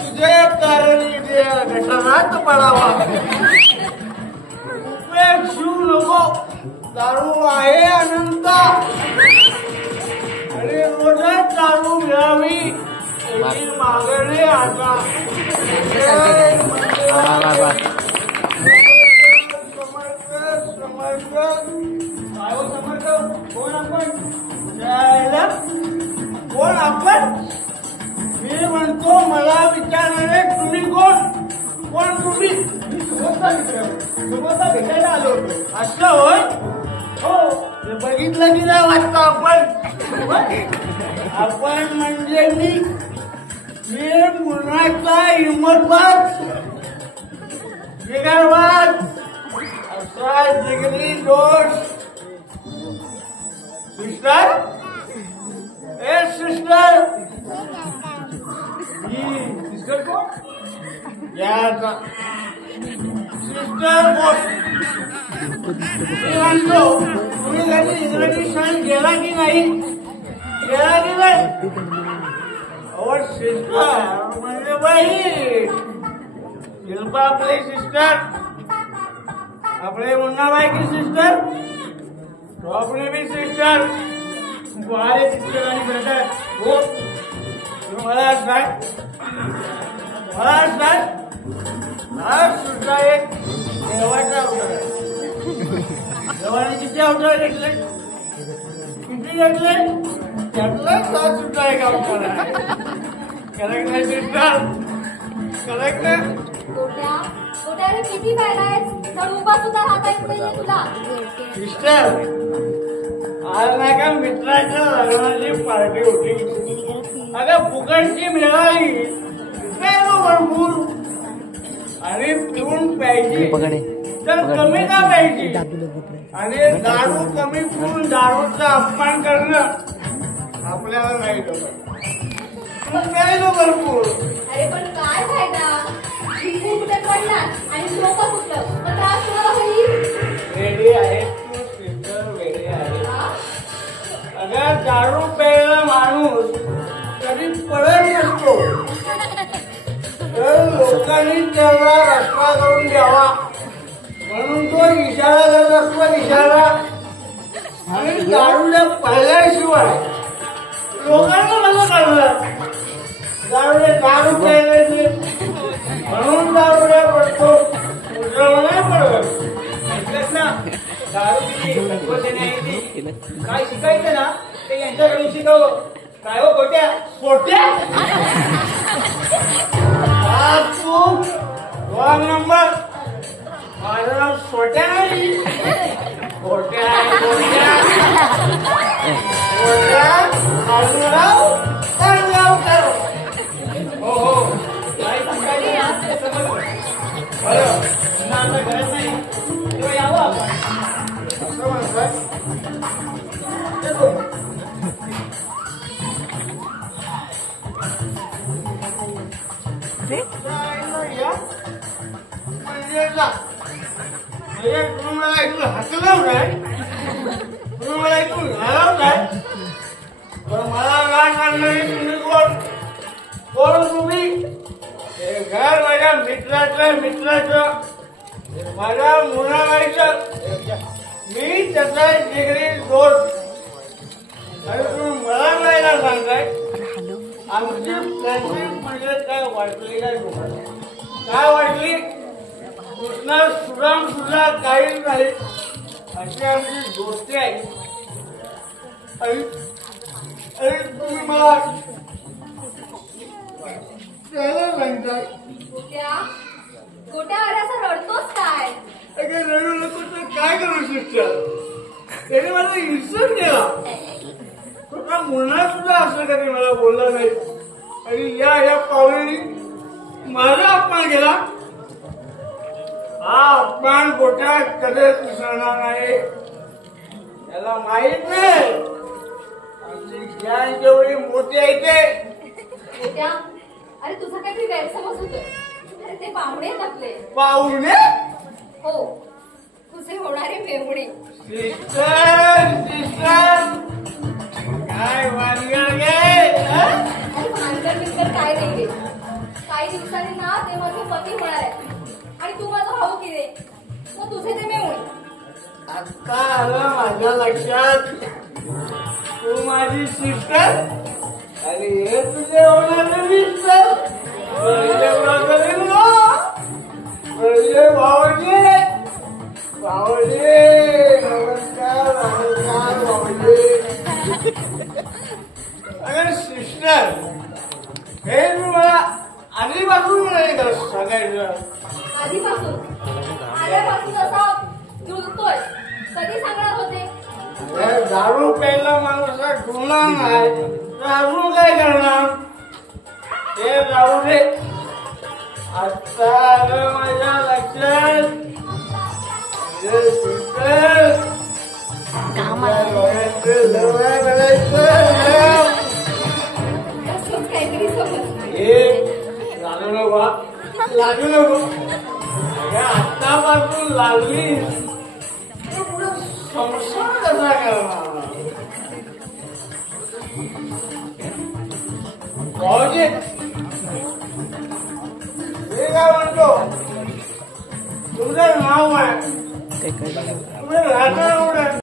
तुझे कारण घटनात पडावा शिव नको दारू आहे अनंत आणि रोजच दारू मिळावी याची मागणी आता कोण आपण मी म्हणतो मला विचारणारे तुम्ही कोण तुम्ही सोबत भेटायला आलो होतो असं होय हो बघितलं की नाही वाटतं आपण म्हणजे मी मुलाचा हिंमतबाज जिगरबाज असा जिगरी दोष सिस्टर ए सिस्टर सिस्टर कोण याचा सिस्टर कोण मी म्हणतो तुम्ही कधी इंग्रजी सण गेला की नाही और सिस्टर म्हणजे बाई शिल्पा आपली सिस्टर अपने मुन्ना भाई की सिस्टर तो अपने भी सिस्टर तुम्हारे सिस्टर आणि ब्रदर हो तुम्हाला आज सुद्धा एक देवाचा अवतार आहे देवाने किती अवतार घेतले त्यातला सुद्धा एक अवतार आहे करेक्ट नाही सिस्टर करेक्ट किती पाहिलाय तर उभा सुद्धा राहता येत नाहीये तुला सिस्टर आज नाही का मित्राच्या लग्नाची पार्टी होती अगं फुकटची मिळाली भरपूर आणि पिऊन प्यायची तर कमी का प्यायची आणि दारू कमी पिऊन दारूचा अपमान करणं आपल्याला नाही जमत प्यायलो भरपूर अरे पण काय फायदा कुठे पडणार आणि लोक कुठलं त्रास तुम्हाला होईल वेडी आहे तू सिस्टर वेडी आहे अगं दारू प्यायला माणूस कधी पडत नसतो तर लोकांनी त्याला रस्ता करून द्यावा म्हणून तो इशारा करत असतो इशारा आणि दारूला पाहिल्याशिवाय लोकांना कसं कळलं दारू प्यायला म्हणून दारूला पडतो नाही पडत ना दारू काय शिकायचं ना ते यांच्याकडून शिकव काय हो पोट्या रॉंग नंबर माझं नाव सोट्या नाही पोट्या माझं नाव तळगावकर हो काय शिकायचं बरं आता गरज नाही तेव्हा यावं आपण असं म्हणतात तुम्ही मला ऐकून हसलाव काय तुम्ही मला ऐकून घालाव काय पण मला राग आणणारी तुम्ही कोण तुम्ही घर माझ्या मित्राचं माझ्या मुलाबाईचं मी त्याचा जिगरी दोस्त आणि तुम्ही मला नाही ना सांगताय आमची फ्रेंडशिप म्हणजे काय वाटली काय तुम्हाला काय वाटली कृष्णा सुराम सुद्धा काहीच नाही अशी आमची दोस्ती आहे आणि तुम्ही मला त्याला सांगताय गोट्या असा रडतोस काय रडू नको तर काय करू सिस्टर त्याने मला इन्सल्ट केला स्वतः मुलांना सुद्धा असं कधी मला बोलला नाही आणि या पाहुण्याने माझा अपमान केला हा अपमान गोट्यात कधीच विसरणार नाही. त्याला माहित नाही आमची ज्ञान जेवढी मोठी आहे ते. मोठ्या, अरे तुझा काहीतरी गैरसमज होतोय. अरे ते पाहुणे आहेत आपले. पाहुणे? हो, तुझे होणारे मेहुणे. सिस्टर सिस्टर काय वानगड गे? अरे भानगड बिनगड काय नाही रे. काही दिवसांनी ना ते माझे पती होणार आहे आणि तू माझा भाऊ की रे, मग तुझे ते मेहुणे. आता आलं माझ्या लक्षात तू माझी सिस्टर आणि हे तुझे होणारे मिस्टर. म्हणजे भाऊजी भाऊजी नमस्कार नमस्कार भाऊजी. अरे सिस्टर हे मी मला आधीपासून नाही का सांगायचं. आल्यापासून असा जुलतोय, कधी सांगणार होते? दारू प्यायला माणूस डुलणार नाही, दारू काय करणार ते जाऊ दे. आता आलं माझ्या लक्षात काहीतरी समज लागू नको लागू नको. आतापासून लागली पुढे संसार कसा करणार? भाऊजी मी काय म्हणतो तुमचं नाव आहे तुम्ही राहता